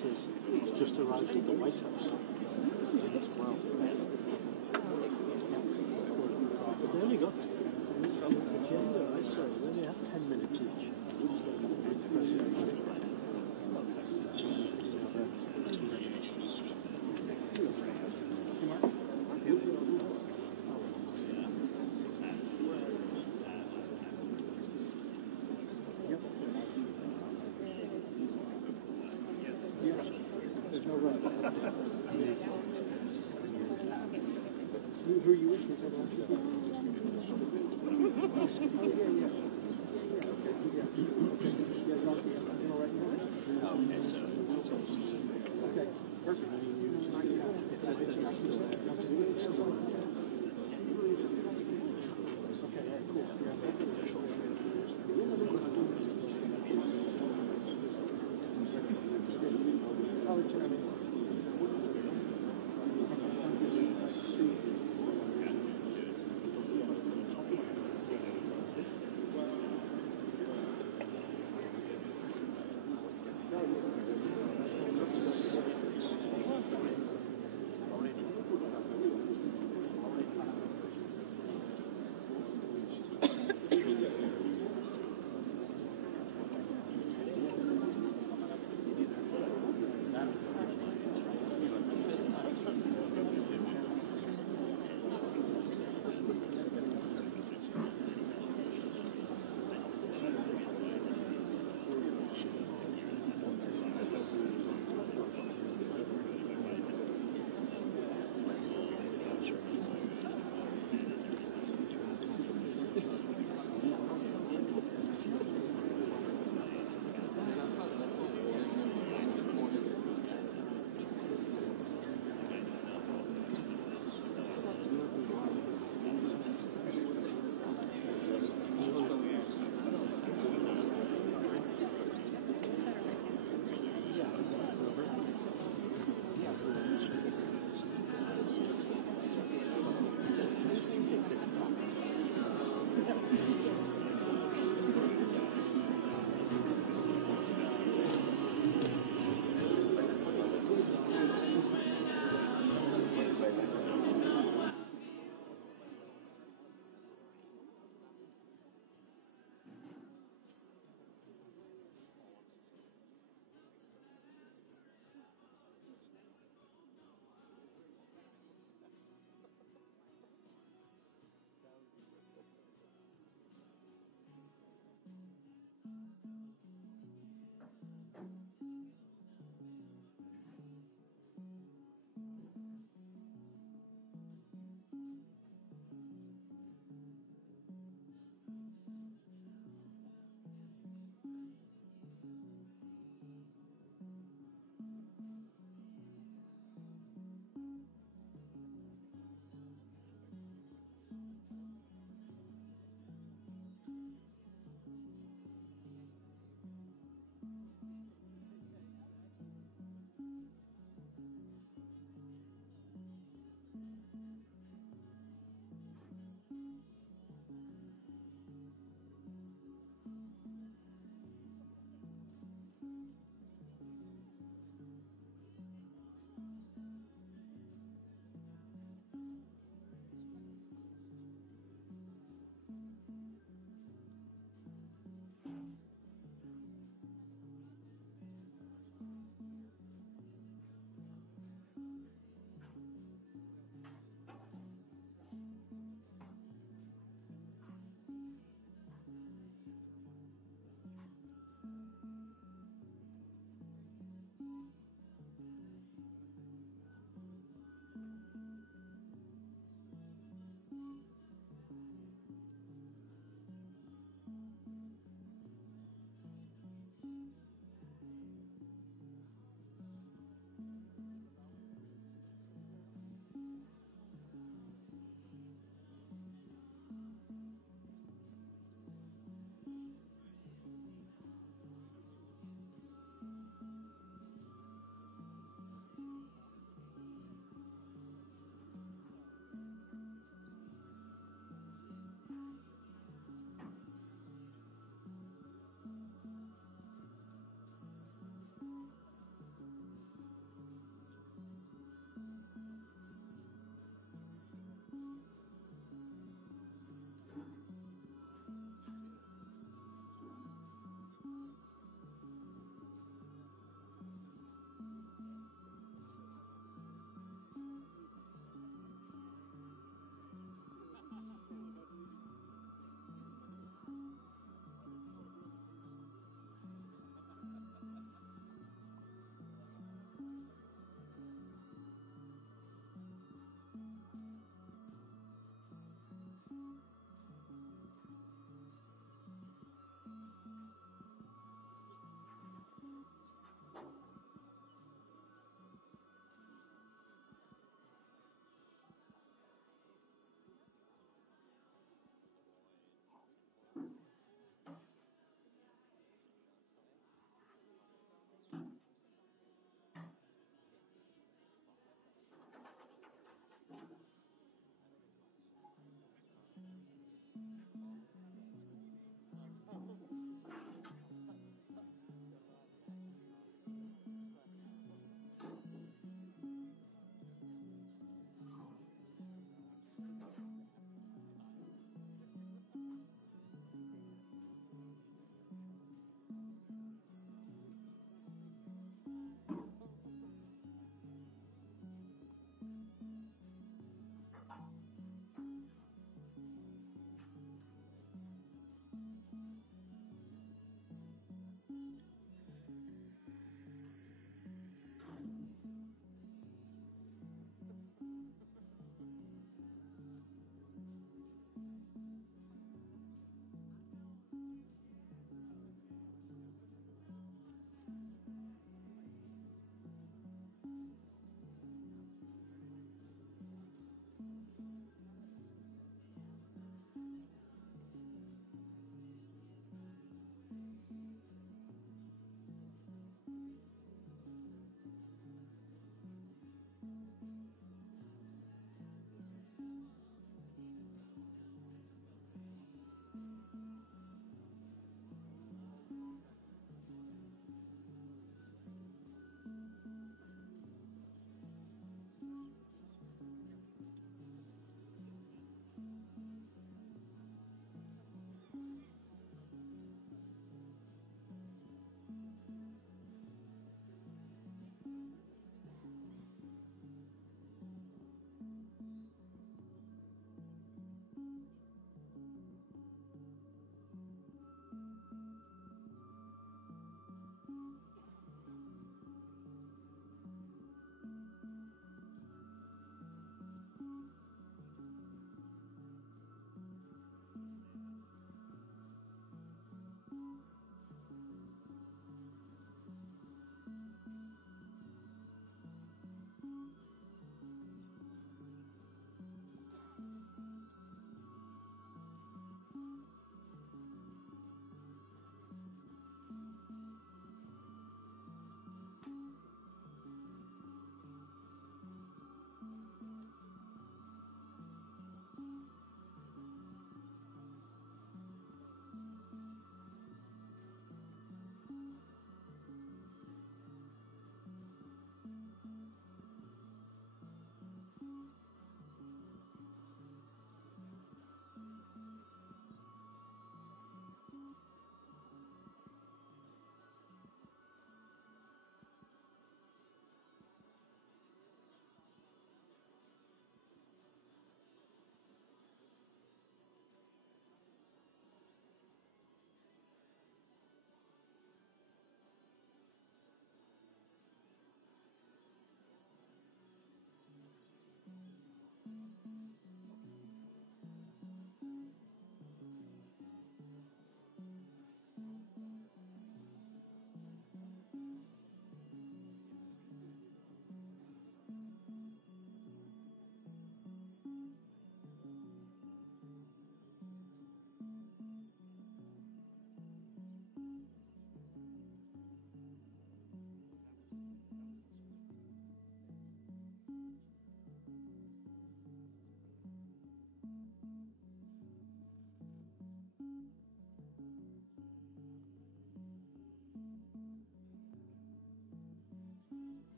It's just arrived at the White House. But they only got some agenda, I saw. They only had 10 minutes each. Who are you with? Okay, perfect.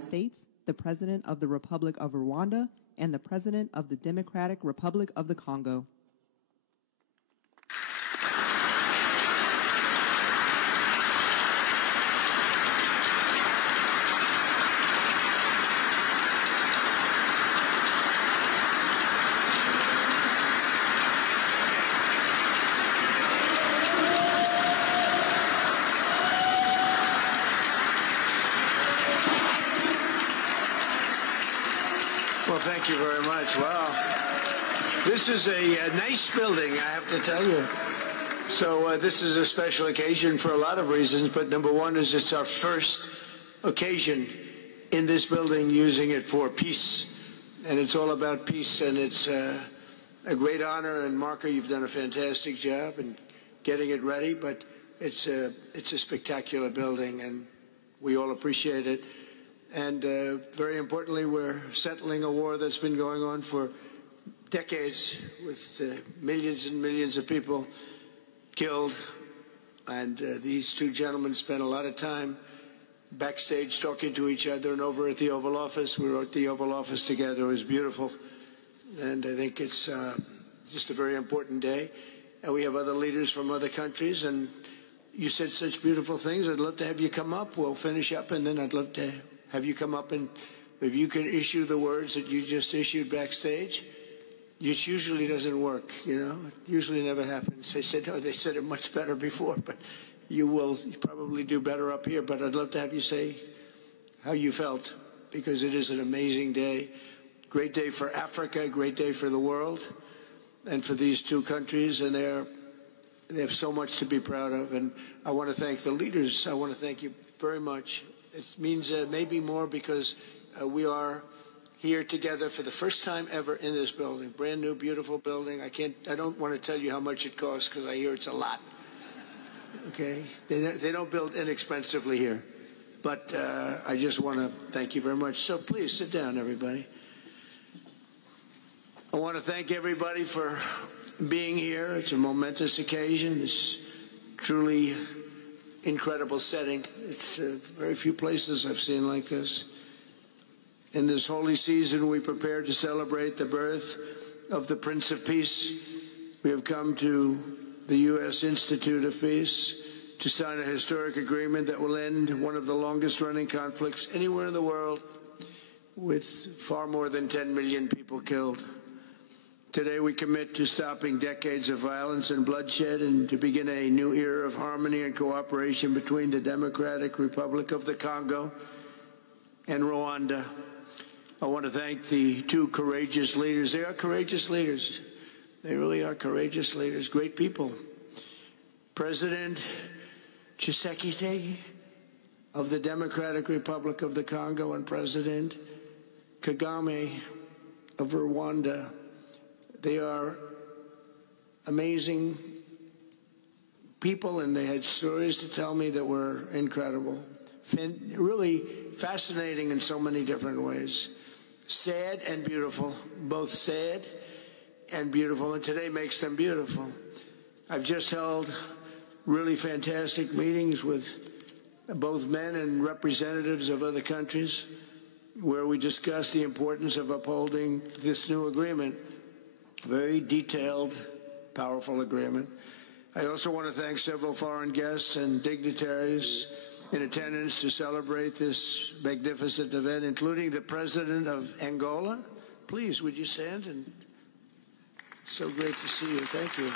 States, the President of the Republic of Rwanda, and the President of the Democratic Republic of the Congo. Well, thank you very much. Wow. This is a nice building, I have to tell you. So this is a special occasion for a lot of reasons, but number one is it's our first occasion in this building using it for peace. And it's all about peace, and it's a great honor. And Marco, you've done a fantastic job in getting it ready, but it's a spectacular building, and we all appreciate it. And very importantly, we're settling a war that's been going on for decades with millions and millions of people killed. And these two gentlemen spent a lot of time backstage talking to each other, and over at the Oval Office. We were at the Oval Office together. It was beautiful. And I think it's just a very important day. And we have other leaders from other countries. And you said such beautiful things. I'd love to have you come up. We'll finish up, and then I'd love to have you come up, and if you can issue the words that you just issued backstage, which usually doesn't work, you know, it usually never happens. They said, oh, they said it much better before, but you will probably do better up here. But I'd love to have you say how you felt, because it is an amazing day. Great day for Africa, great day for the world, and for these two countries, and they have so much to be proud of. And I want to thank the leaders. I want to thank you very much. It means maybe more because we are here together for the first time ever in this building. Brand new, beautiful building. I don't want to tell you how much it costs, because I hear it's a lot. Okay? They don't build inexpensively here. But I just want to thank you very much. So please sit down, everybody. I want to thank everybody for being here. It's a momentous occasion. It's truly incredible setting. It's very few places I've seen like this. In this holy season, we prepare to celebrate the birth of the Prince of Peace. We have come to the U.S. Institute of Peace to sign a historic agreement that will end one of the longest-running conflicts anywhere in the world, with far more than 10 million people killed. Today we commit to stopping decades of violence and bloodshed, and to begin a new era of harmony and cooperation between the Democratic Republic of the Congo and Rwanda. I want to thank the two courageous leaders. They are courageous leaders. They really are courageous leaders, great people. President Tshisekedi of the Democratic Republic of the Congo, and President Kagame of Rwanda. They are amazing people, and they had stories to tell me that were incredible. Really fascinating in so many different ways. Sad and beautiful, both sad and beautiful, and today makes them beautiful. I've just held really fantastic meetings with both men and representatives of other countries, where we discussed the importance of upholding this new agreement. Very detailed, powerful agreement. I also want to thank several foreign guests and dignitaries in attendance to celebrate this magnificent event, including the President of Angola. Please, would you stand? And so great to see you. Thank you.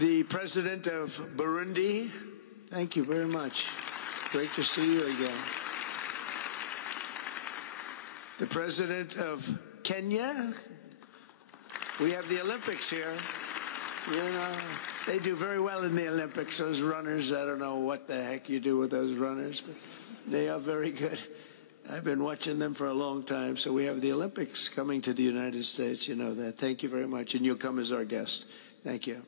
The President of Burundi. Thank you very much. Great to see you again. The President of Kenya. We have the Olympics here. You know, they do very well in the Olympics, those runners. I don't know what the heck you do with those runners, but they are very good. I've been watching them for a long time. So we have the Olympics coming to the United States. You know that. Thank you very much. And you'll come as our guest. Thank you.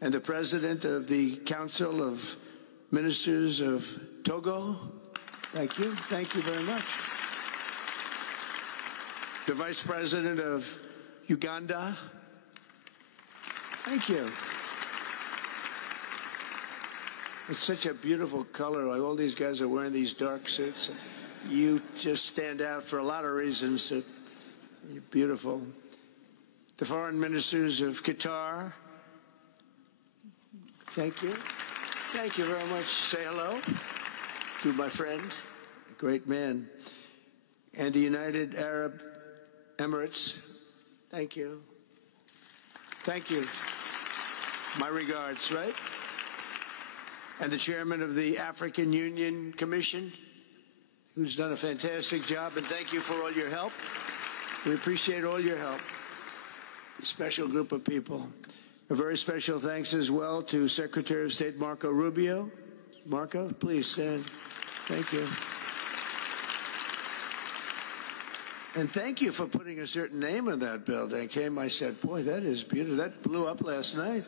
And the President of the Council of Ministers of Togo. Thank you. Thank you very much. The Vice President of Uganda. Thank you. It's such a beautiful color. Like all these guys are wearing these dark suits. You just stand out for a lot of reasons. You're beautiful. The foreign ministers of Qatar. Thank you. Thank you very much. Say hello to my friend, a great man. And the United Arab Emirates. Thank you. Thank you. My regards, right? And the chairman of the African Union Commission, who's done a fantastic job, and thank you for all your help. We appreciate all your help. A special group of people. A very special thanks as well to Secretary of State Marco Rubio. Marco, please stand. Thank you. And thank you for putting a certain name in that building. I said, boy, that is beautiful. That blew up last night.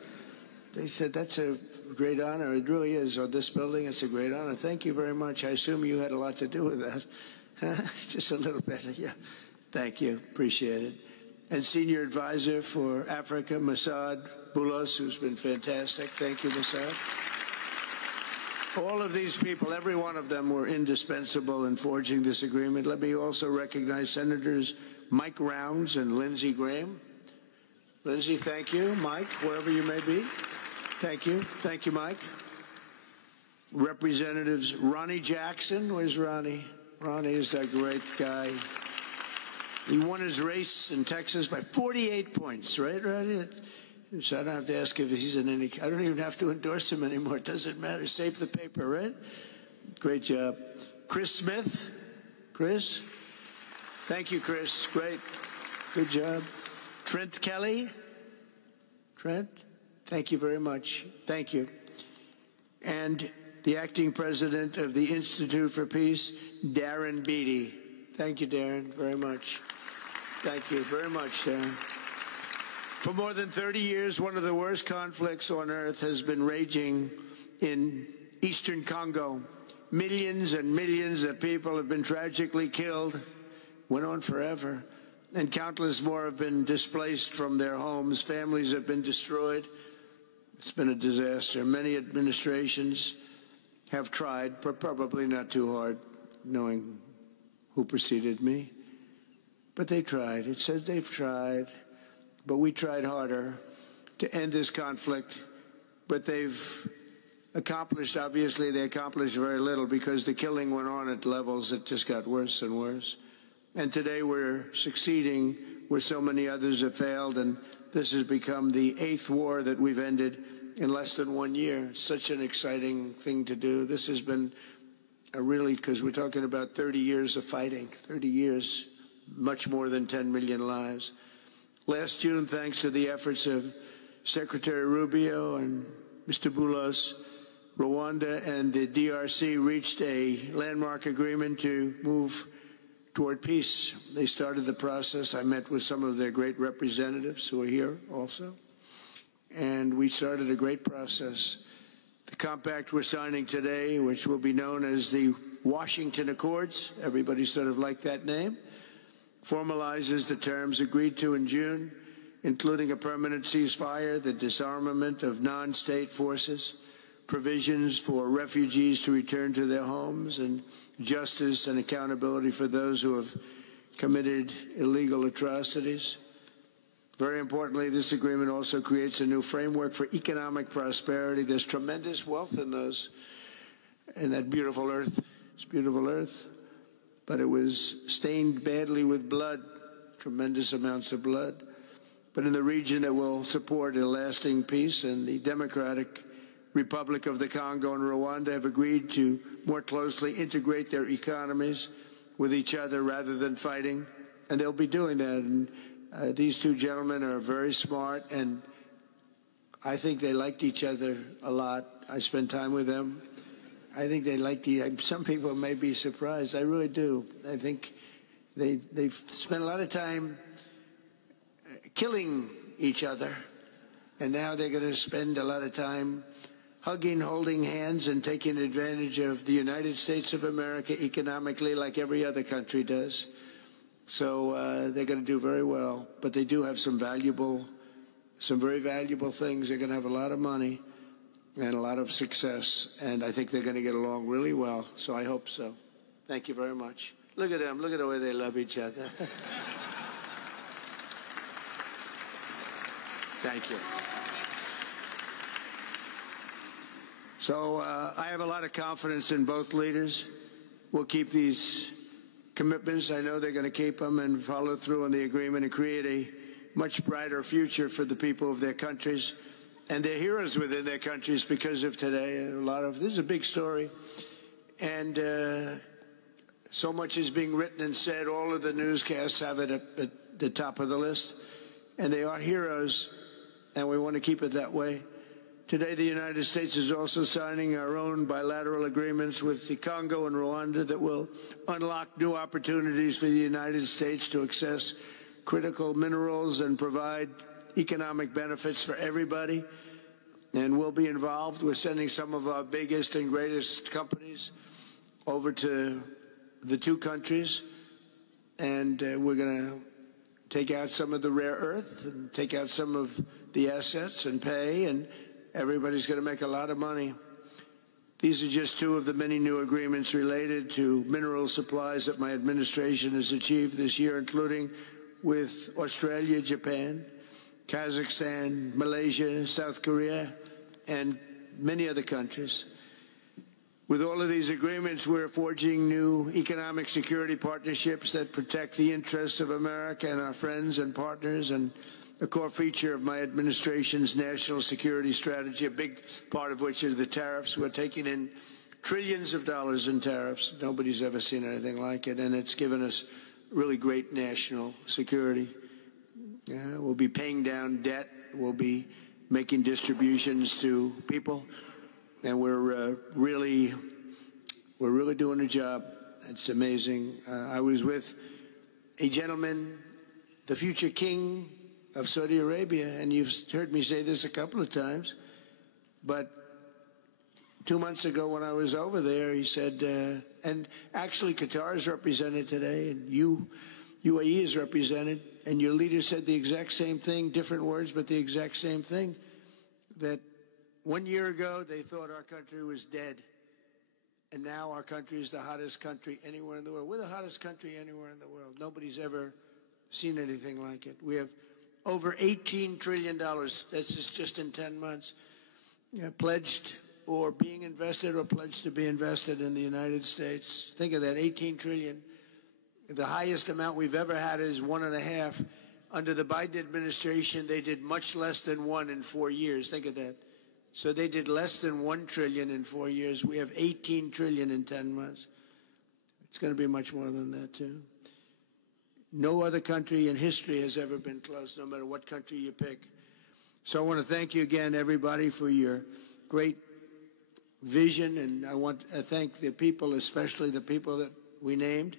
They said, that's a great honor. It really is. On this building, it's a great honor. Thank you very much. I assume you had a lot to do with that. Just a little bit. Yeah. Thank you. Appreciate it. And Senior Advisor for Africa, Masad Boulos, who's been fantastic. Thank you, Masad. All of these people, every one of them were indispensable in forging this agreement. Let me also recognize Senators Mike Rounds and Lindsey Graham. Lindsey, thank you. Mike, wherever you may be. Thank you. Thank you, Mike. Representatives Ronnie Jackson. Where's Ronnie? Ronnie is that great guy. He won his race in Texas by 48 points, right, Ronnie? So I don't have to ask if he's in any... I don't even have to endorse him anymore. It doesn't matter. Save the paper, right? Great job. Chris Smith. Chris? Thank you, Chris. Great. Good job. Trent Kelly. Trent? Thank you very much. Thank you. And the acting president of the Institute for Peace, Darren Beatty. Thank you, Darren, very much. Thank you very much, Darren. For more than 30 years, one of the worst conflicts on earth has been raging in eastern Congo. Millions and millions of people have been tragically killed, went on forever, and countless more have been displaced from their homes. Families have been destroyed. It's been a disaster. Many administrations have tried, but probably not too hard, knowing who preceded me. But they tried. It said they've tried. But we tried harder to end this conflict. But they've accomplished, obviously, they accomplished very little because the killing went on at levels that just got worse and worse. And today we're succeeding where so many others have failed. And this has become the 8th war that we've ended in less than 1 year. Such an exciting thing to do. This has been a really, because we're talking about 30 years of fighting, 30 years, much more than 10 million lives. Last June, thanks to the efforts of Secretary Rubio and Mr. Boulos, Rwanda and the DRC reached a landmark agreement to move toward peace. They started the process. I met with some of their great representatives who are here also. And we started a great process. The compact we're signing today, which will be known as the Washington Accords, everybody sort of liked that name, formalizes the terms agreed to in June, including a permanent ceasefire, the disarmament of non-state forces, provisions for refugees to return to their homes, and justice and accountability for those who have committed illegal atrocities. Very importantly, this agreement also creates a new framework for economic prosperity. There's tremendous wealth in that beautiful earth. It's beautiful earth. But it was stained badly with blood, tremendous amounts of blood. But in the region that will support a lasting peace, and the Democratic Republic of the Congo and Rwanda have agreed to more closely integrate their economies with each other rather than fighting. And they'll be doing that. And these two gentlemen are very smart, and I think they liked each other a lot. I spent time with them. I think they liked some people may be surprised. I really do. I think they've spent a lot of time killing each other, and now they're going to spend a lot of time hugging, holding hands, and taking advantage of the United States of America economically like every other country does. So they're going to do very well. But they do have some very valuable things. They're going to have a lot of money. and a lot of success. And I think they're going to get along really well. So I hope so. Thank you very much. Look at them. Look at the way they love each other. Thank you. So I have a lot of confidence in both leaders. We'll keep these commitments. I know they're going to keep them and follow through on the agreement and create a much brighter future for the people of their countries. And they're heroes within their countries because of today. This is a big story. And so much is being written and said. All of the newscasts have it at the top of the list. And they are heroes, and we want to keep it that way. Today, the United States is also signing our own bilateral agreements with the Congo and Rwanda that will unlock new opportunities for the United States to access critical minerals and provide economic benefits for everybody. And we'll be involved. We're sending some of our biggest and greatest companies over to the two countries, and we're going to take out some of the rare earth and take out some of the assets and pay, and everybody's going to make a lot of money. These are just two of the many new agreements related to mineral supplies that my administration has achieved this year, including with Australia, Japan, Kazakhstan, Malaysia, South Korea, and many other countries. With all of these agreements, we're forging new economic security partnerships that protect the interests of America and our friends and partners, and a core feature of my administration's national security strategy, a big part of which is the tariffs. We're taking in trillions of dollars in tariffs. Nobody's ever seen anything like it, and it's given us really great national security. We'll be paying down debt. We'll be making distributions to people, and we're really doing a job. It's amazing. I was with a gentleman, the future king of Saudi Arabia, and you've heard me say this a couple of times, but 2 months ago when I was over there, he said, and actually Qatar is represented today, and UAE is represented, and your leader said the exact same thing, different words, but the exact same thing, that 1 year ago they thought our country was dead, and now our country is the hottest country anywhere in the world. We're the hottest country anywhere in the world. Nobody's ever seen anything like it. We have over $18 trillion, that's just in 10 months, pledged or being invested or pledged to be invested in the United States. Think of that, 18 trillion. The highest amount we've ever had is 1.5. Under the Biden administration, they did much less than 1 in 4 years. Think of that. So they did less than 1 trillion in 4 years. We have 18 trillion in 10 months. It's going to be much more than that, too. No other country in history has ever been close, no matter what country you pick. So I want to thank you again, everybody, for your great vision, and I want to thank the people, especially the people that we named.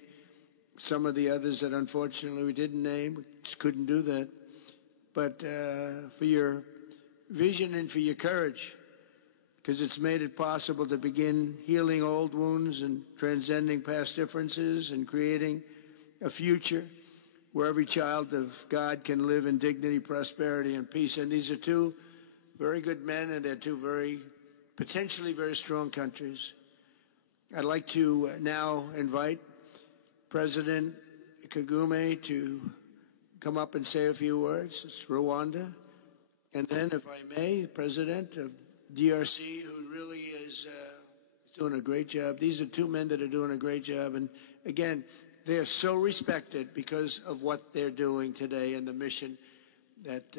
Some of the others that unfortunately we didn't name, we just couldn't do that. But for your vision and for your courage, because it's made it possible to begin healing old wounds and transcending past differences and creating a future where every child of God can live in dignity, prosperity, and peace. And these are two very good men, and they're two potentially very strong countries. I'd like to now invite President Kagame to come up and say a few words. It's Rwanda. And then, if I may, President of DRC, who really is doing a great job. These are two men that are doing a great job. And again, they are so respected because of what they're doing today and the mission that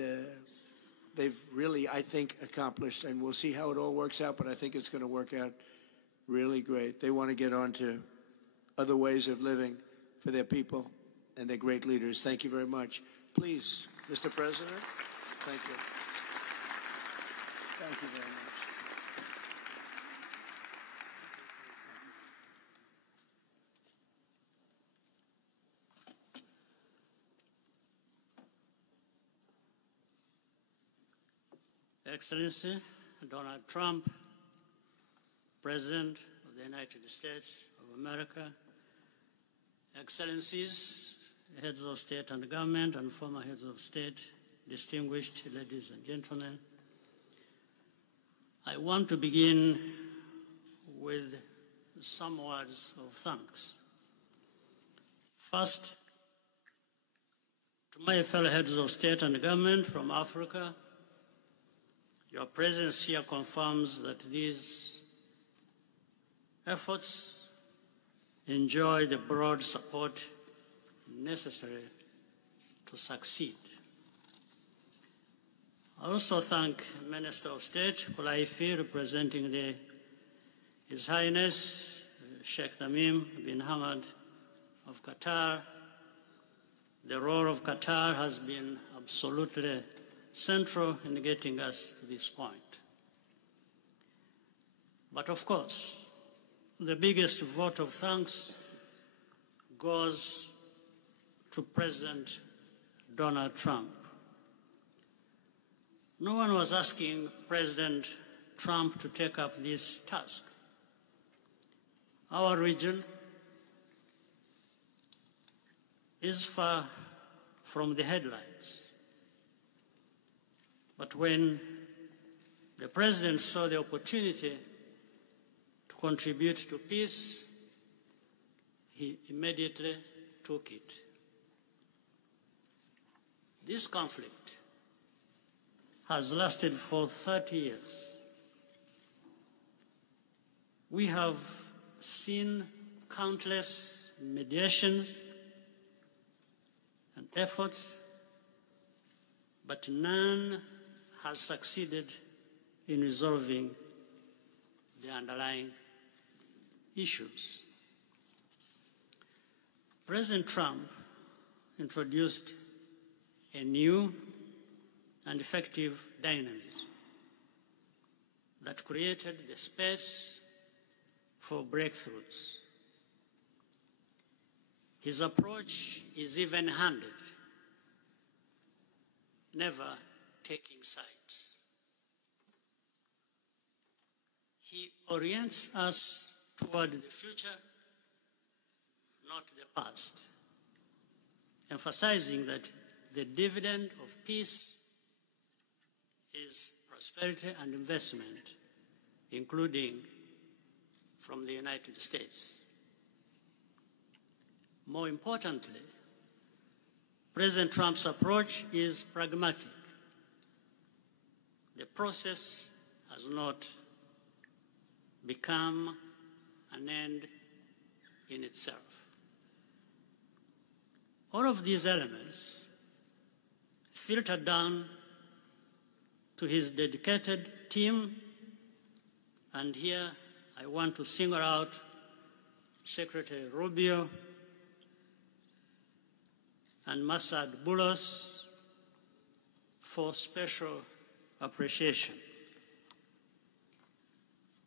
they've really, I think, accomplished. And we'll see how it all works out, but I think it's going to work out really great. They want to get on to other ways of living for their people, and they're great leaders. Thank you very much. Please, Mr. President, thank you. Thank you very much. Excellency Donald Trump, President of the United States of America, Excellencies, heads of state and government and former heads of state, distinguished ladies and gentlemen, I want to begin with some words of thanks. First, to my fellow heads of state and government from Africa, your presence here confirms that these efforts enjoy the broad support necessary to succeed. I also thank Minister of State Kulaifi, representing His Highness Sheikh Tamim bin Hamad of Qatar. The role of Qatar has been absolutely central in getting us to this point. But of course, the biggest vote of thanks goes to President Donald Trump. No one was asking President Trump to take up this task. Our region is far from the headlines. But when the President saw the opportunity to contribute to peace, he immediately took it. This conflict has lasted for 30 years. We have seen countless mediations and efforts, but none has succeeded in resolving the underlying issues. President Trump introduced a new and effective dynamism that created the space for breakthroughs. His approach is even-handed, never taking sides. He orients us toward the future, not the past, emphasizing that the dividend of peace is prosperity and investment, including from the United States. More importantly, President Trump's approach is pragmatic. The process has not become an end in itself. All of these elements filter down to his dedicated team, and here I want to single out Secretary Rubio and Masad Boulos for special appreciation.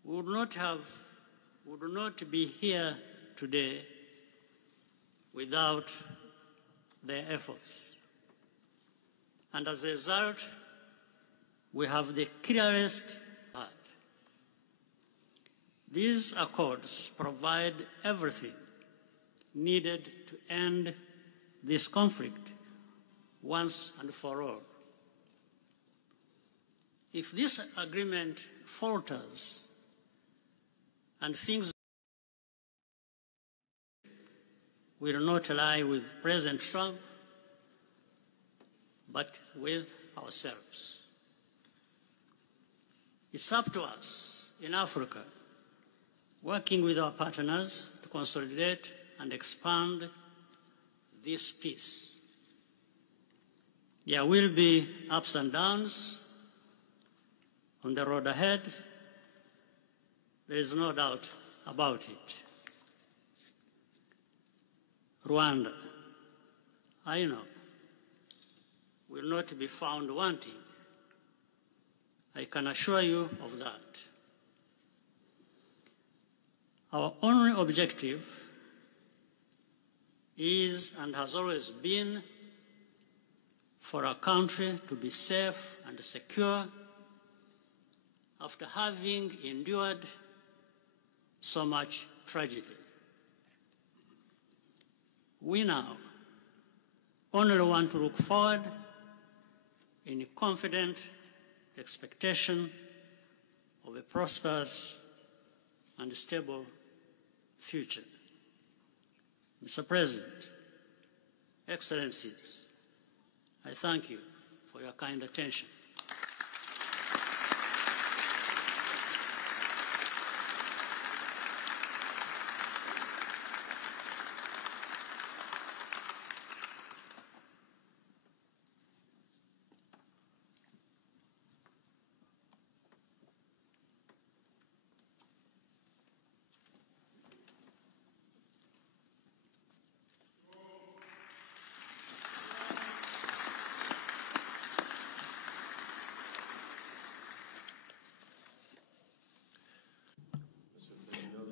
We would not be here today without their efforts. And as a result, we have the clearest path. These accords provide everything needed to end this conflict once and for all. If this agreement falters and things will not lie with President Trump, but with ourselves. It's up to us in Africa, working with our partners to consolidate and expand this peace. There will be ups and downs on the road ahead. There is no doubt about it. Rwanda, I know, will not be found wanting. I can assure you of that. Our only objective is and has always been for our country to be safe and secure after having endured so much tragedy. We now only want to look forward in confident expectation of a prosperous and stable future. Mr. President, Excellencies, I thank you for your kind attention.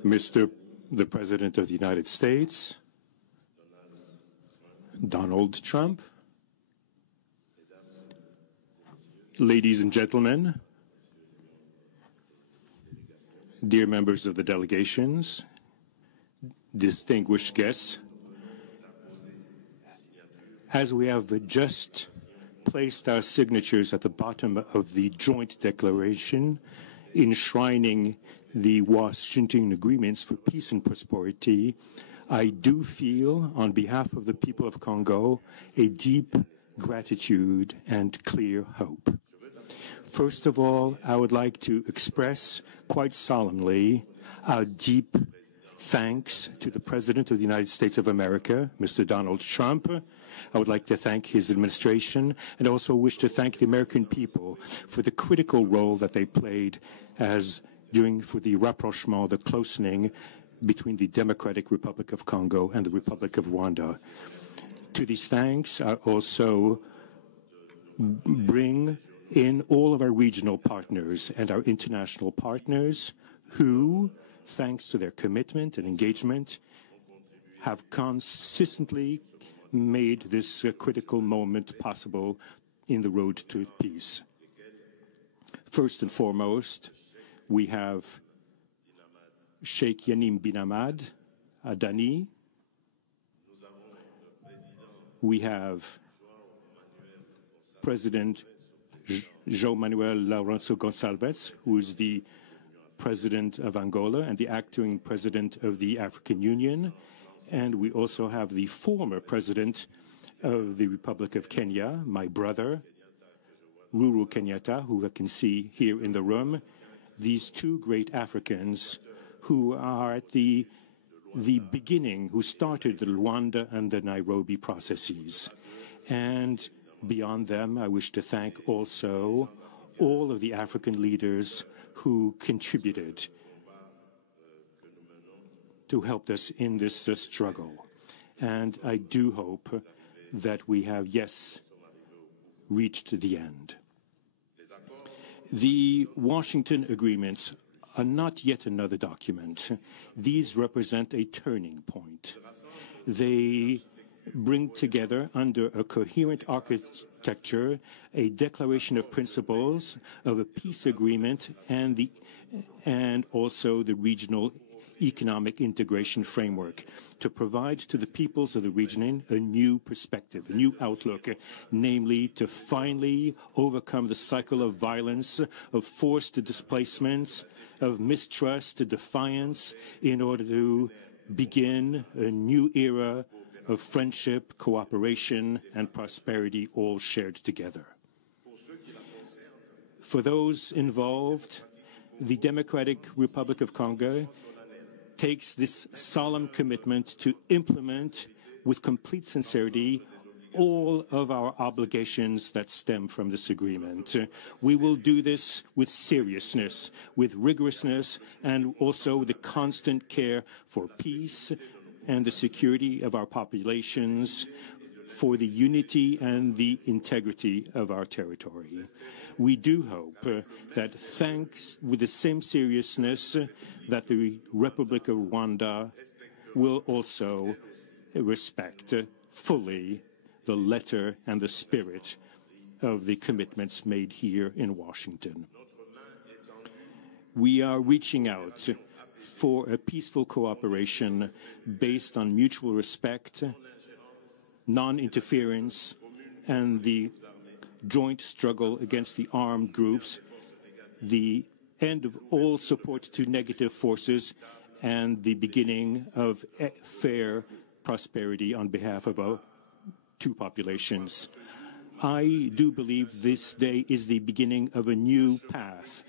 Mr. the President of the United States, Donald Trump, ladies and gentlemen, dear members of the delegations, distinguished guests, as we have just placed our signatures at the bottom of the joint declaration enshrining the Washington agreements for peace and prosperity, I do feel, on behalf of the people of Congo, a deep gratitude and clear hope. First of all, I would like to express quite solemnly our deep thanks to the President of the United States of America, Mr. Donald Trump. I would like to thank his administration and also wish to thank the American people for the critical role that they played for the rapprochement, the closening between the Democratic Republic of Congo and the Republic of Rwanda. To these thanks, I also bring in all of our regional partners and our international partners who, thanks to their commitment and engagement, have consistently made this critical moment possible in the road to peace. First and foremost, we have Sheikh Yanim bin Ahmad Adani. We have President João Manuel Lourenço Gonçalves, who is the President of Angola and the acting President of the African Union. And we also have the former President of the Republic of Kenya, my brother, Uhuru Kenyatta, who I can see here in the room. These two great Africans who are at the beginning, who started the Rwanda and the Nairobi processes. And beyond them, I wish to thank also all of the African leaders who contributed to help us in this struggle. And I do hope that we have, yes, reached the end. The Washington agreements are not yet another document. These represent a turning point. They bring together under a coherent architecture a declaration of principles of a peace agreement and also the regional economic integration framework to provide to the peoples of the region a new perspective, a new outlook, namely to finally overcome the cycle of violence, of forced displacements, of mistrust, defiance, in order to begin a new era of friendship, cooperation, and prosperity, all shared together. For those involved, the Democratic Republic of Congo takes this solemn commitment to implement with complete sincerity all of our obligations that stem from this agreement. We will do this with seriousness, with rigorousness, and also with the constant care for peace and the security of our populations, for the unity and the integrity of our territory. We do hope that thanks with the same seriousness that the Republic of Rwanda will also respect fully the letter and the spirit of the commitments made here in Washington. We are reaching out for a peaceful cooperation based on mutual respect, non-interference, and the joint struggle against the armed groups, the end of all support to negative forces and the beginning of fair prosperity on behalf of our two populations. I do believe this day is the beginning of a new path.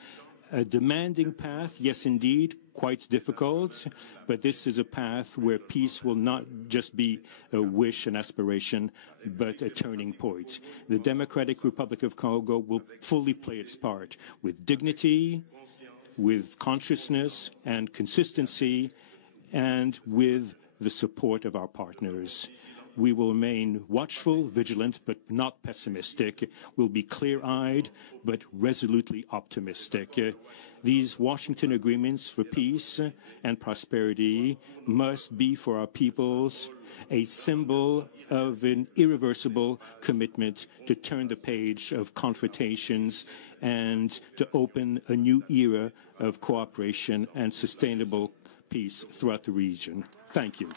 A demanding path, yes, indeed, quite difficult, but this is a path where peace will not just be a wish, an aspiration, but a turning point. The Democratic Republic of Congo will fully play its part with dignity, with consciousness and consistency, and with the support of our partners. We will remain watchful, vigilant, but not pessimistic. We'll be clear-eyed, but resolutely optimistic. These Washington agreements for peace and prosperity must be for our peoples a symbol of an irreversible commitment to turn the page of confrontations and to open a new era of cooperation and sustainable peace throughout the region. Thank you.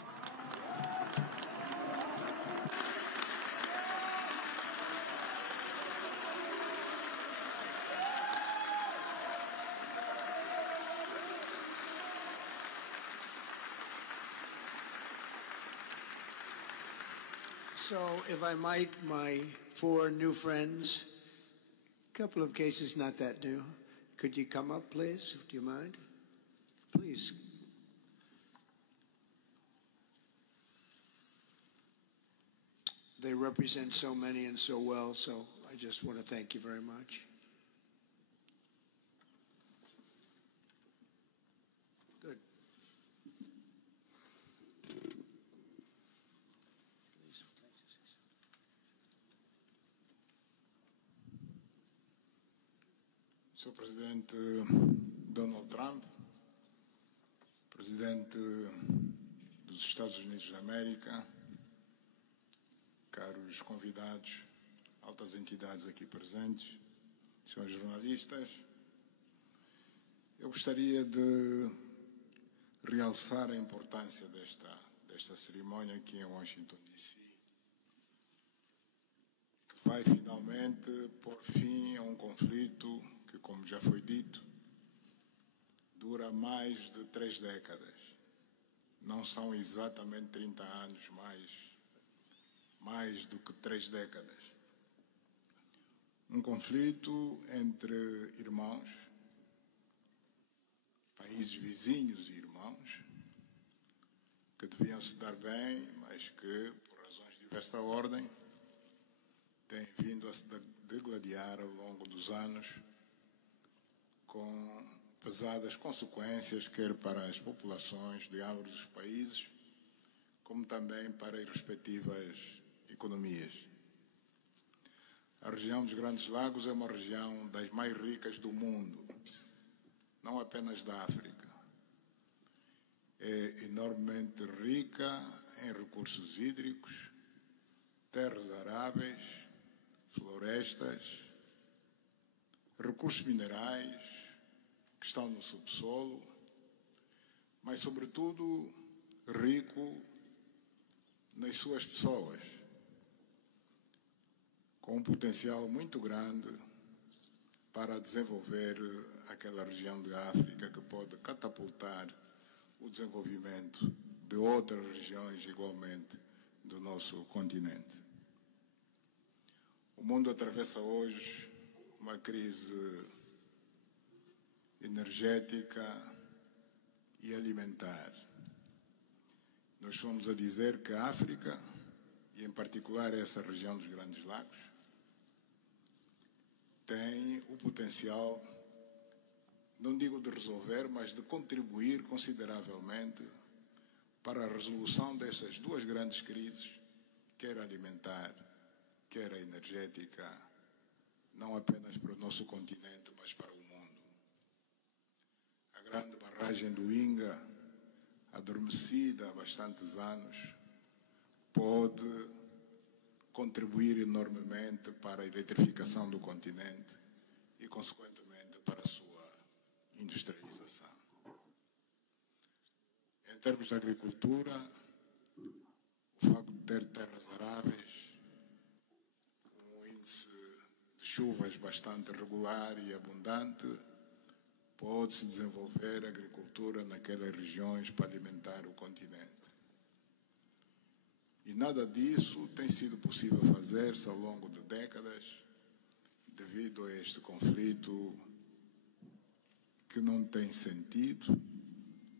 So, if I might, my four new friends, a couple of cases not that new. Could you come up, please? Do you mind? Please. They represent so many and so well, so I just want to thank you very much. Good. Sr. Presidente Donald Trump, Presidente dos Estados Unidos da América, caros convidados, altas entidades aqui presentes, senhores jornalistas, eu gostaria de realçar a importância desta cerimônia aqui em Washington, D.C., que vai finalmente pôr fim a um conflito que, como já foi dito, dura mais de 3 décadas. Não são exatamente 30 anos, mais do que 3 décadas. Um conflito entre irmãos, países vizinhos e irmãos, que deviam se dar bem, mas que, por razões de diversa ordem, têm vindo a se degladiar ao longo dos anos, com pesadas consequências, quer para as populações de ambos os países, como também para as respectivas economias. A região dos Grandes Lagos é uma região das mais ricas do mundo, não apenas da África. É enormemente rica em recursos hídricos, terras aráveis, florestas, recursos minerais que estão no subsolo, mas, sobretudo, rico nas suas pessoas, com um potencial muito grande para desenvolver aquela região de África que pode catapultar o desenvolvimento de outras regiões igualmente do nosso continente. O mundo atravessa hoje uma crise energética e alimentar. Nós fomos a dizer que a África, e em particular essa região dos Grandes Lagos, tem o potencial, não digo de resolver, mas de contribuir consideravelmente para a resolução dessas duas grandes crises, quer alimentar, quer a energética, não apenas para o nosso continente, mas para o mundo. A grande barragem do Inga, adormecida há bastantes anos, pode contribuir enormemente para a eletrificação do continente e, consequentemente, para a sua industrialização. Em termos de agricultura, o facto de ter terras aráveis, um índice de chuvas bastante regular e abundante, pode-se desenvolver a agricultura naquelas regiões para alimentar o continente. E nada disso tem sido possível fazer-se ao longo de décadas, devido a este conflito que não tem sentido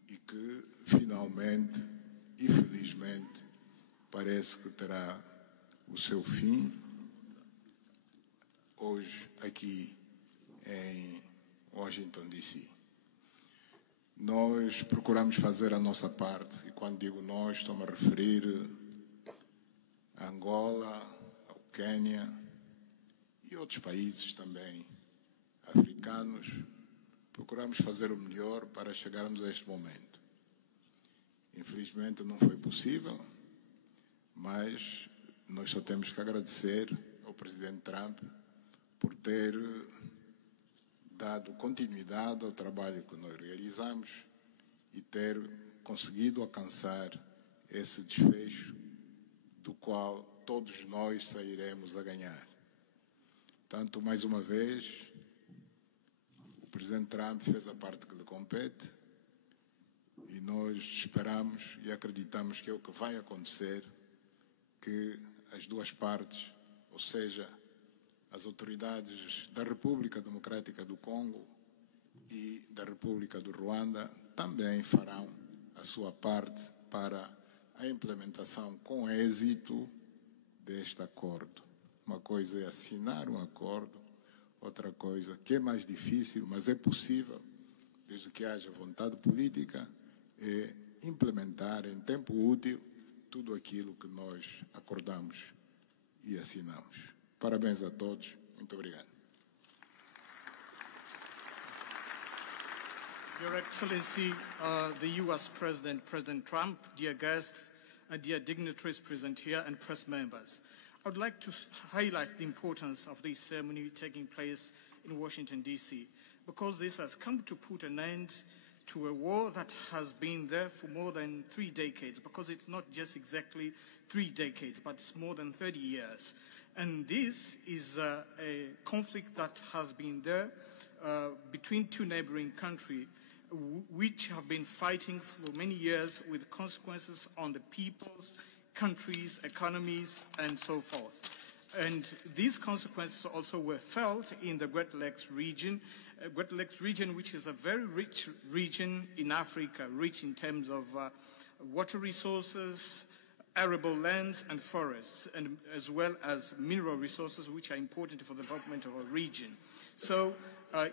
e que, finalmente e felizmente, parece que terá o seu fim hoje aqui em Washington, D.C. Nós procuramos fazer a nossa parte, e quando digo nós, estou-me a referir a Angola, ao Quênia e outros países também africanos. Procuramos fazer o melhor para chegarmos a este momento. Infelizmente não foi possível, mas nós só temos que agradecer ao presidente Trump por ter dado continuidade ao trabalho que nós realizamos e ter conseguido alcançar esse desfecho do qual todos nós sairemos a ganhar. Portanto, mais uma vez, o presidente Trump fez a parte que lhe compete e nós esperamos e acreditamos que é o que vai acontecer, que as duas partes, ou seja, as autoridades da República Democrática do Congo e da República do Ruanda também farão a sua parte para a implementação com êxito deste acordo. Uma coisa é assinar um acordo, outra coisa que é mais difícil, mas é possível, desde que haja vontade política, é implementar em tempo útil tudo aquilo que nós acordamos e assinamos. Parabéns a todos. Muito obrigado. Your Excellency, the U.S. President, President Trump, dear guests, dear dignitaries present here, and press members. I would like to highlight the importance of this ceremony taking place in Washington, D.C., because this has come to put an end to a war that has been there for more than 3 decades, because it's not just exactly 3 decades, but it's more than 30 years. And this is a conflict that has been there between two neighboring countries, which have been fighting for many years with consequences on the peoples, countries, economies, and so forth. And these consequences also were felt in the Great Lakes region, which is a very rich region in Africa, rich in terms of water resources, arable lands and forests, and as well as mineral resources, which are important for the development of a region. So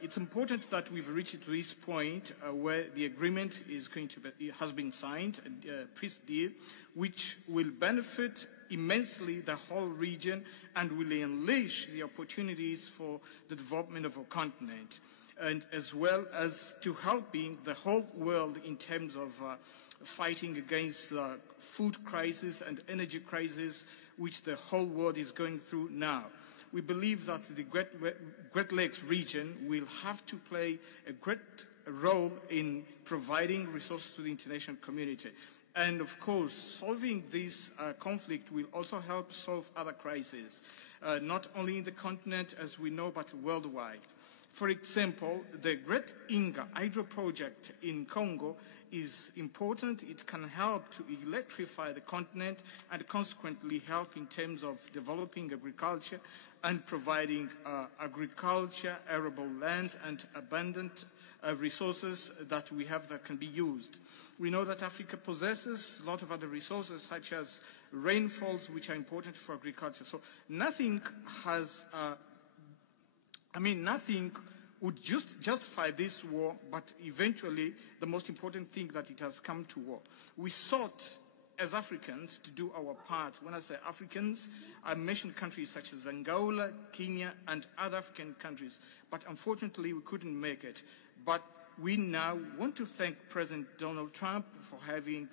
it's important that we've reached to this point where the agreement is going to be, has been signed, a peace deal, which will benefit immensely the whole region and will unleash the opportunities for the development of our continent, and as well as to helping the whole world in terms of fighting against the food crisis and energy crisis which the whole world is going through now. We believe that the Great Lakes region will have to play a great role in providing resources to the international community. And of course, solving this conflict will also help solve other crises, not only in the continent as we know, but worldwide. For example, the Great Inga hydro project in Congo is important. It can help to electrify the continent and consequently help in terms of developing agriculture and providing agriculture, arable lands, and abundant resources that we have that can be used. We know that Africa possesses a lot of other resources such as rainfalls, which are important for agriculture. So nothing has, nothing would justify this war, but eventually the most important thing that it has come to war. We sought as Africans to do our part. When I say Africans, I mentioned countries such as Angola, Kenya, and other African countries, but unfortunately we couldn't make it. But we now want to thank President Donald Trump for having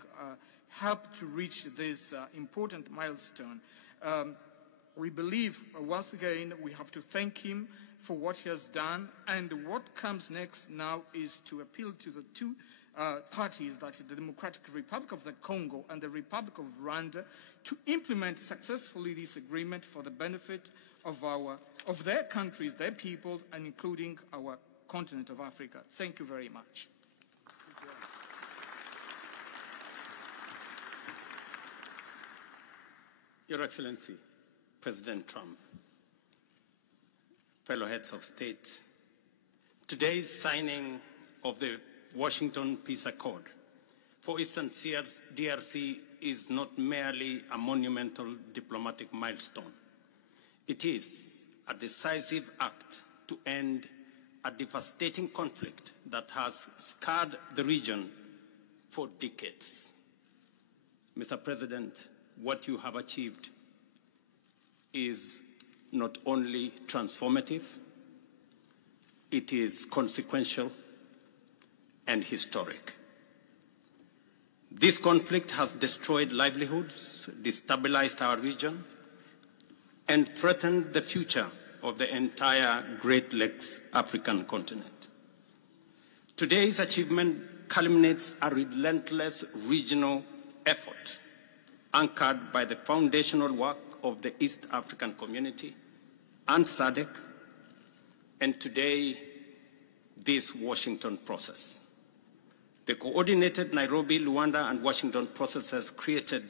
helped to reach this important milestone. We believe, once again, we have to thank him for what he has done, and what comes next now is to appeal to the two parties, that is the Democratic Republic of the Congo and the Republic of Rwanda, to implement successfully this agreement for the benefit of their countries, their people, and including our continent of Africa. Thank you very much. Your Excellency, President Trump, fellow heads of state, today's signing of the Washington Peace Accord for Eastern DRC is not merely a monumental diplomatic milestone. It is a decisive act to end a devastating conflict that has scarred the region for decades. Mr. President, what you have achieved is not only transformative, it is consequential and historic. This conflict has destroyed livelihoods, destabilized our region, and threatened the future of the entire Great Lakes African continent. Today's achievement culminates a relentless regional effort anchored by the foundational work of the East African Community and SADC, and today, this Washington process. The coordinated Nairobi, Rwanda, and Washington processes created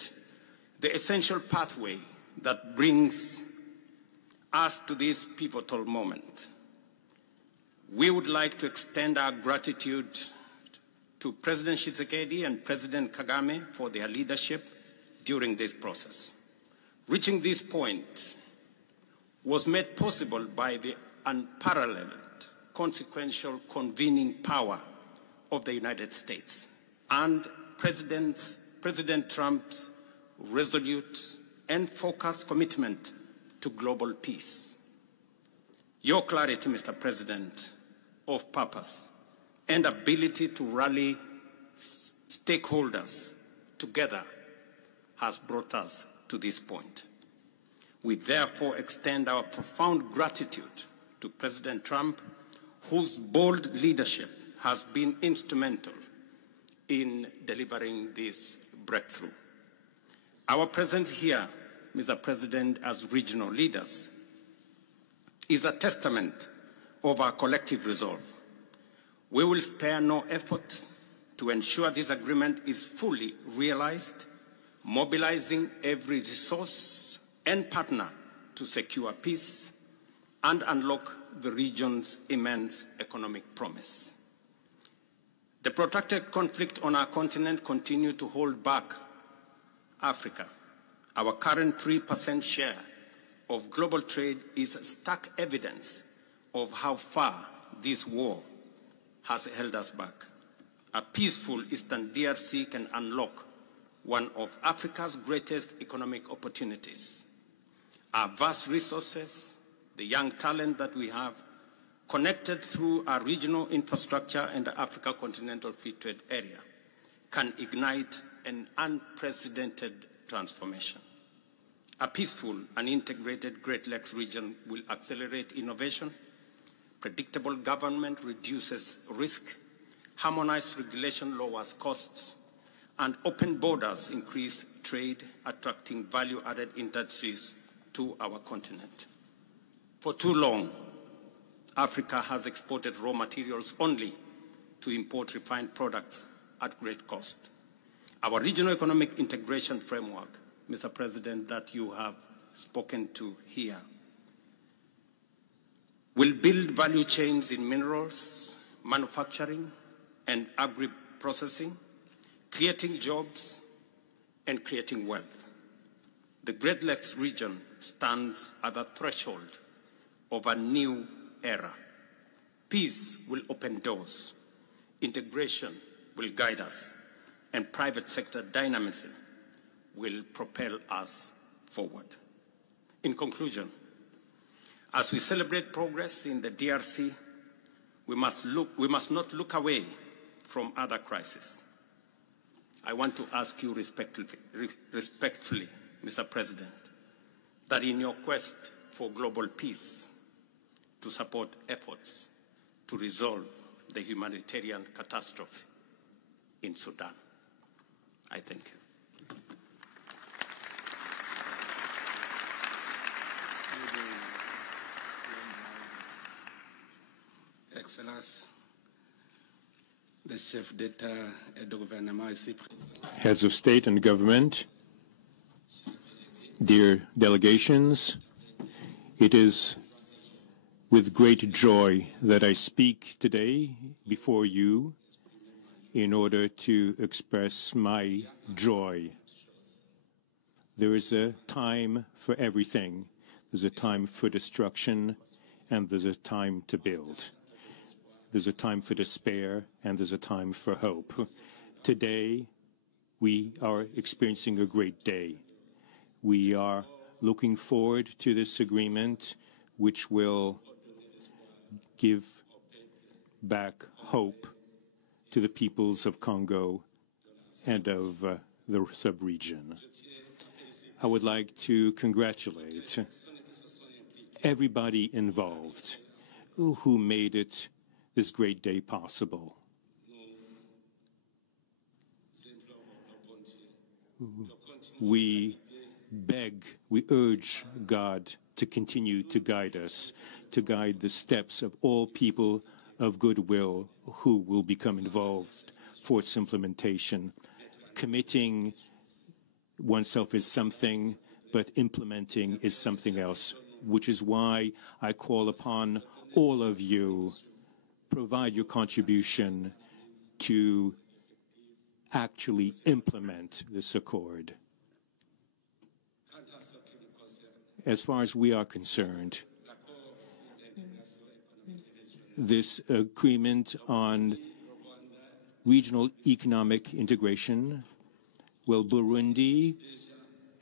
the essential pathway that brings us to this pivotal moment. We would like to extend our gratitude to President Tshisekedi and President Kagame for their leadership during this process. Reaching this point was made possible by the unparalleled consequential convening power of the United States and President Trump's resolute and focused commitment to global peace. Your clarity, Mr. President, of purpose and ability to rally stakeholders together has brought us to this point. We therefore extend our profound gratitude to President Trump, whose bold leadership has been instrumental in delivering this breakthrough. Our presence here, Mr. President, as regional leaders, is a testament of our collective resolve. We will spare no effort to ensure this agreement is fully realized, mobilizing every resource and partner to secure peace and unlock the region's immense economic promise. The protracted conflict on our continent continues to hold back Africa. Our current 3% share of global trade is stark evidence of how far this war has held us back. A peaceful Eastern DRC can unlock one of Africa's greatest economic opportunities. Our vast resources, the young talent that we have, connected through our regional infrastructure and the Africa Continental Free Trade Area, can ignite an unprecedented transformation. A peaceful and integrated Great Lakes region will accelerate innovation, predictable government reduces risk, harmonized regulation lowers costs, and open borders increase trade, attracting value-added industries to our continent. For too long, Africa has exported raw materials only to import refined products at great cost. Our regional economic integration framework, Mr. President, that you have spoken to here, will build value chains in minerals, manufacturing, and agri-processing, creating jobs and creating wealth. The Great Lakes region stands at the threshold of a new era. Peace will open doors, integration will guide us, and private sector dynamism will propel us forward. In conclusion, as we celebrate progress in the DRC, we must not look away from other crises. I want to ask you respectfully, Mr. President, that in your quest for global peace, to support efforts to resolve the humanitarian catastrophe in Sudan. I thank you. Excellence, le chef d'État et de gouvernement ici présent. Heads of state and government, dear delegations, it is with great joy that I speak today before you in order to express my joy. There is a time for everything. There's a time for destruction, and there's a time to build. There's a time for despair, and there's a time for hope. Today, we are experiencing a great day. We are looking forward to this agreement, which will give back hope to the peoples of Congo and of the sub-region. I would like to congratulate everybody involved who made it this great day possible. We beg, we urge God to continue to guide us, to guide the steps of all people of goodwill who will become involved for its implementation. Committing oneself is something, but implementing is something else, which is why I call upon all of you, provide your contribution to actually implement this accord. As far as we are concerned, this agreement on regional economic integration, well, Burundi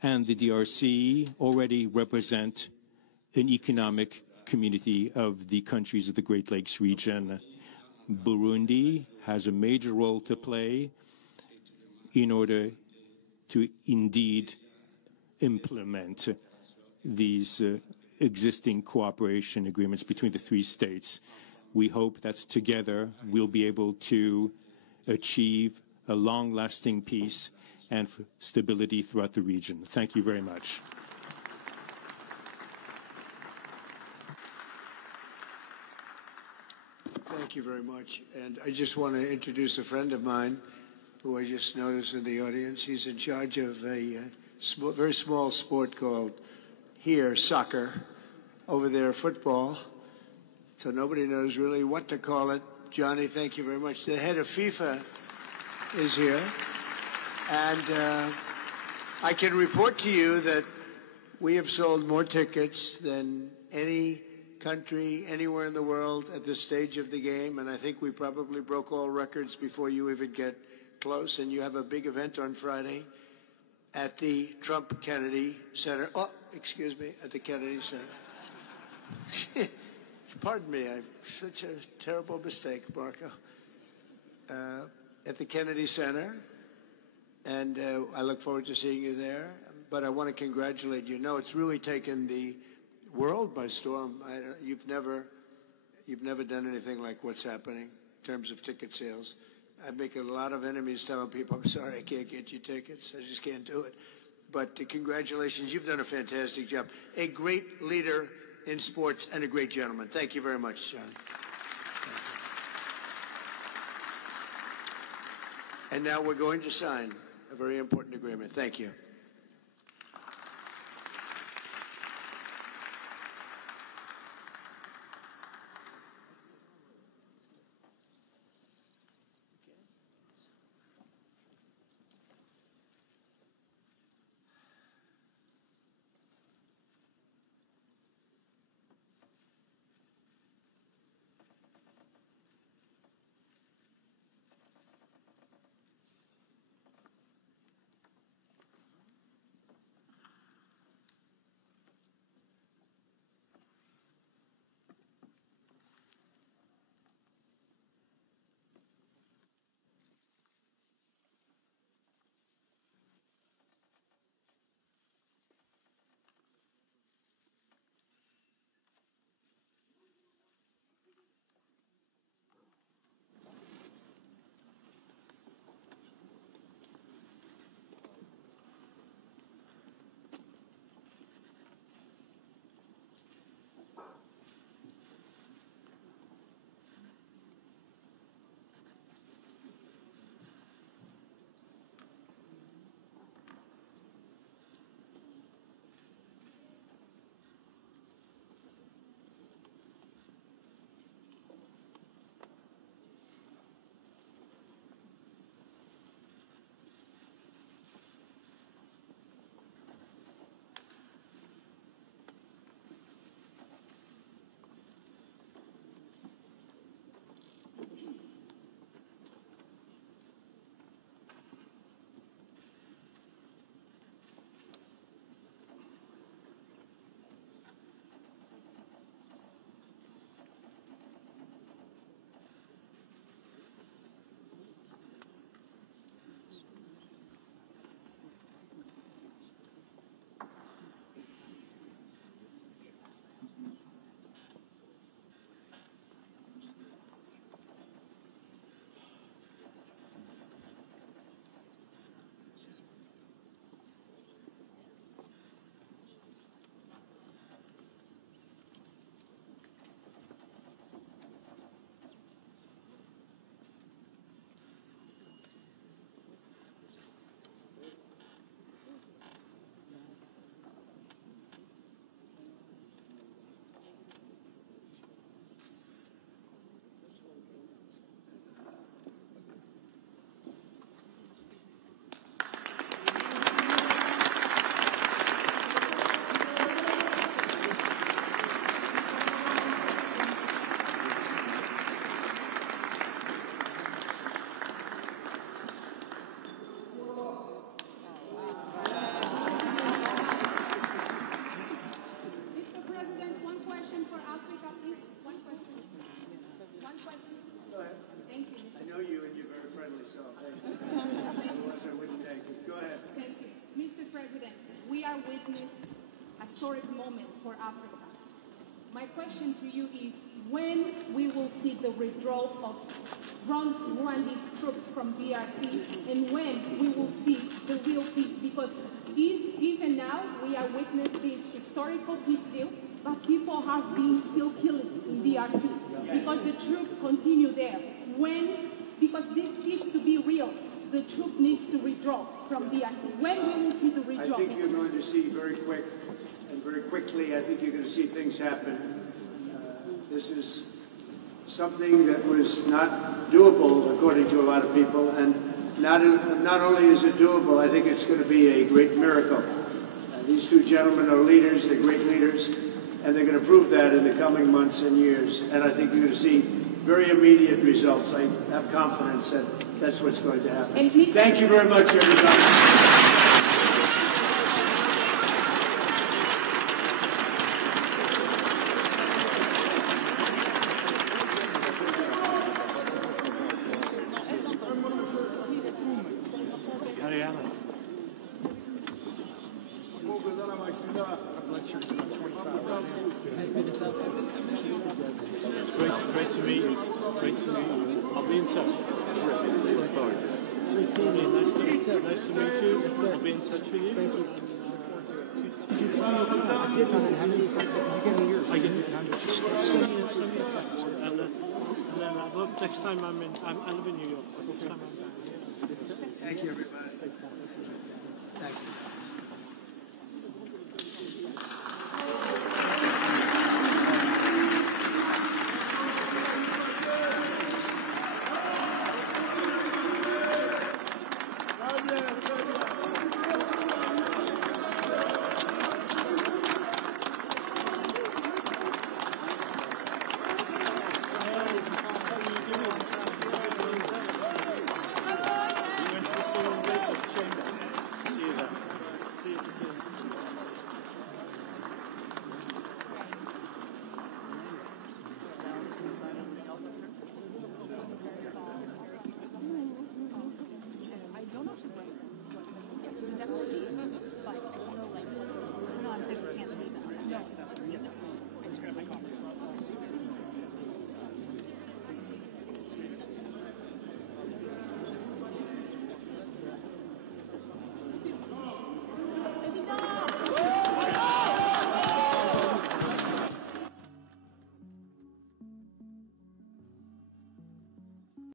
and the DRC already represent an economic community of the countries of the Great Lakes region. Burundi has a major role to play in order to indeed implement these existing cooperation agreements between the three states. We hope that together we'll be able to achieve a long-lasting peace and stability throughout the region. Thank you very much. Thank you very much. And I just want to introduce a friend of mine who I just noticed in the audience. He's in charge of a very small sport called here, soccer, over there, football. So nobody knows really what to call it. Johnny, thank you very much. The head of FIFA is here. And I can report to you that we have sold more tickets than any country anywhere in the world at this stage of the game. And I think we probably broke all records before you even get close. And you have a big event on Friday at the Trump Kennedy Center. Oh, excuse me, at the Kennedy Center. Pardon me, I've such a terrible mistake, Marco. At the Kennedy Center, and I look forward to seeing you there. But I want to congratulate you. No, it's really taken the world by storm. You've never done anything like what's happening in terms of ticket sales. I make a lot of enemies telling people, I'm sorry, I can't get you tickets. I just can't do it. But congratulations, you've done a fantastic job. A great leader in sports and a great gentleman. Thank you very much, John. And now we're going to sign a very important agreement. Thank you. witnessed a historic moment for Africa. My question to you is, when we will see the withdrawal of Rwandese troops from DRC, and when we will see the real peace? Because even now we are witnessing this historical peace deal, but people have been still killing in DRC because the troops continue there. Because this needs to be real, the troop needs to withdraw from DRC. When will we see the withdrawal? I think you're going to see very quick and very quickly. I think you're going to see things happen. This is something that was not doable, according to a lot of people, and not only is it doable, I think it's going to be a great miracle. These two gentlemen are leaders, they're great leaders, and they're going to prove that in the coming months and years. And I think you're going to see very immediate results. I have confidence that that's what's going to happen. Thank you very much, everybody. Great to meet you. Great to meet you. I'll be in touch. Nice to meet you. I'll be in touch with you. Thank you. I get it. Send me a text. And then next time I live in New York. Next time I'm down. Thank you, everybody.